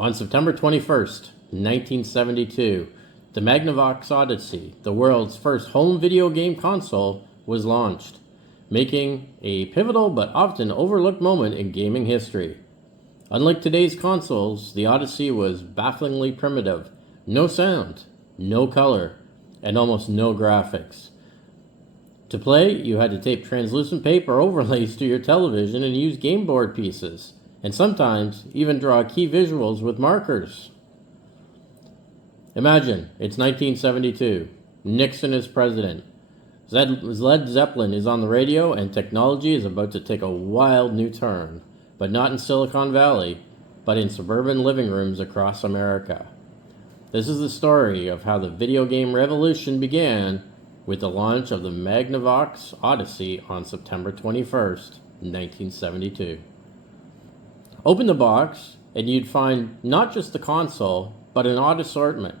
On September 21st, 1972, the Magnavox Odyssey, the world's first home video game console, was launched, making a pivotal but often overlooked moment in gaming history. Unlike today's consoles, the Odyssey was bafflingly primitive. No sound, no color, and almost no graphics. To play, you had to tape translucent paper overlays to your television and use game board pieces, and sometimes even draw key visuals with markers. Imagine, it's 1972. Nixon is president. Led Zeppelin is on the radio, and technology is about to take a wild new turn. But not in Silicon Valley, but in suburban living rooms across America. This is the story of how the video game revolution began with the launch of the Magnavox Odyssey on September 21st, 1972. Open the box, and you'd find not just the console, but an odd assortment.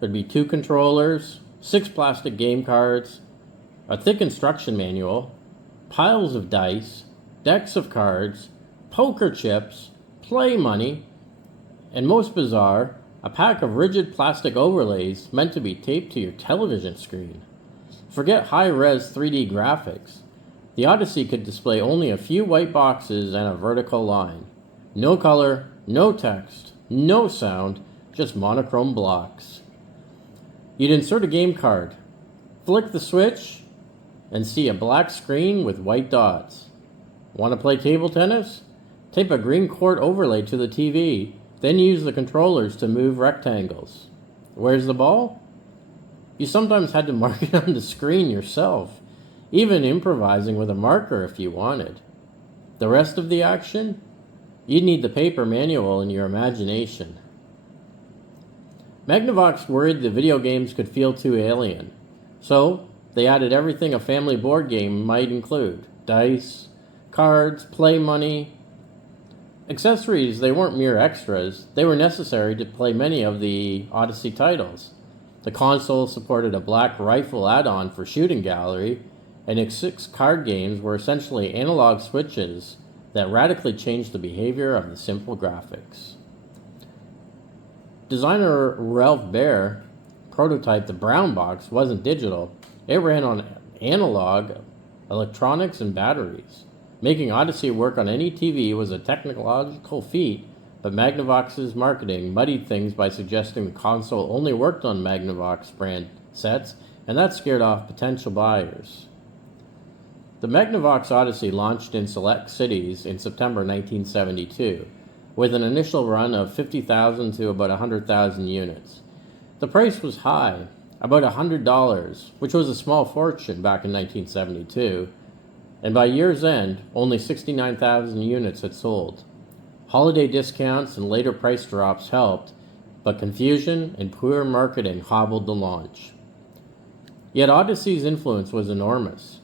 There'd be 2 controllers, 6 plastic game cards, a thick instruction manual, piles of dice, decks of cards, poker chips, play money, and most bizarre, a pack of rigid plastic overlays meant to be taped to your television screen. Forget high-res 3D graphics. The Odyssey could display only a few white boxes and a vertical line. No color, no text, no sound, just monochrome blocks. You'd insert a game card, flick the switch, and see a black screen with white dots. Want to play table tennis? Tape a green court overlay to the TV, then use the controllers to move rectangles. Where's the ball? You sometimes had to mark it on the screen yourself, even improvising with a marker if you wanted. The rest of the action? You'd need the paper manual in your imagination. Magnavox worried the video games could feel too alien, so they added everything a family board game might include: dice, cards, play money. Accessories, they weren't mere extras, they were necessary to play many of the Odyssey titles. The console supported a black rifle add-on for shooting gallery, and its 6 card games were essentially analog switches that radically changed the behavior of the simple graphics. Designer Ralph Baer prototyped the brown box wasn't digital, it ran on analog, electronics, and batteries. Making Odyssey work on any TV was a technological feat, but Magnavox's marketing muddied things by suggesting the console only worked on Magnavox brand sets, and that scared off potential buyers. The Magnavox Odyssey launched in select cities in September 1972, with an initial run of 50,000 to about 100,000 units. The price was high, about $100, which was a small fortune back in 1972, and by year's end, only 69,000 units had sold. Holiday discounts and later price drops helped, but confusion and poor marketing hobbled the launch. Yet Odyssey's influence was enormous.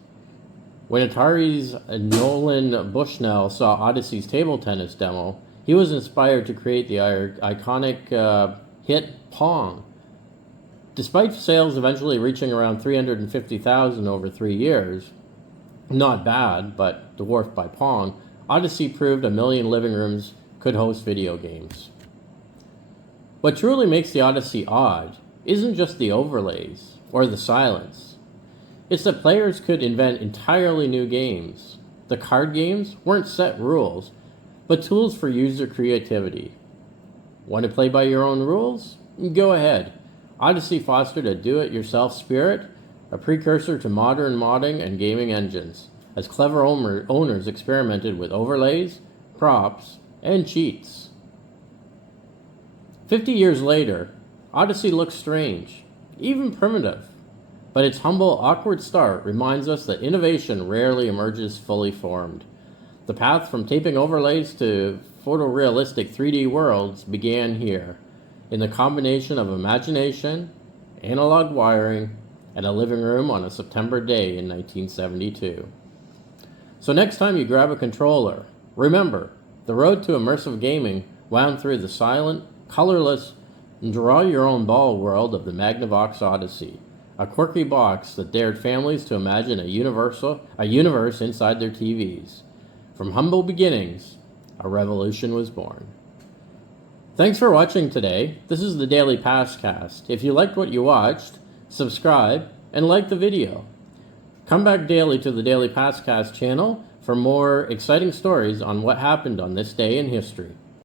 When Atari's Nolan Bushnell saw Odyssey's table tennis demo, he was inspired to create the iconic hit Pong. Despite sales eventually reaching around 350,000 over 3 years, not bad, but dwarfed by Pong, Odyssey proved 1 million living rooms could host video games. What truly makes the Odyssey odd isn't just the overlays or the silence. It's that players could invent entirely new games. The card games weren't set rules, but tools for user creativity. Want to play by your own rules? Go ahead. Odyssey fostered a do-it-yourself spirit, a precursor to modern modding and gaming engines, as clever owners experimented with overlays, props, and cheats. 50 years later, Odyssey looks strange, even primitive, but its humble, awkward start reminds us that innovation rarely emerges fully formed. The path from taping overlays to photorealistic 3D worlds began here, in the combination of imagination, analog wiring, and a living room on a September day in 1972. So next time you grab a controller, remember, the road to immersive gaming wound through the silent, colorless, and draw-your-own-ball world of the Magnavox Odyssey, a quirky box that dared families to imagine a universe inside their TVs. From humble beginnings, a revolution was born. Thanks for watching today. This is the Daily Pastcast. If you liked what you watched, subscribe and like the video. Come back daily to the Daily Pastcast channel for more exciting stories on what happened on this day in history.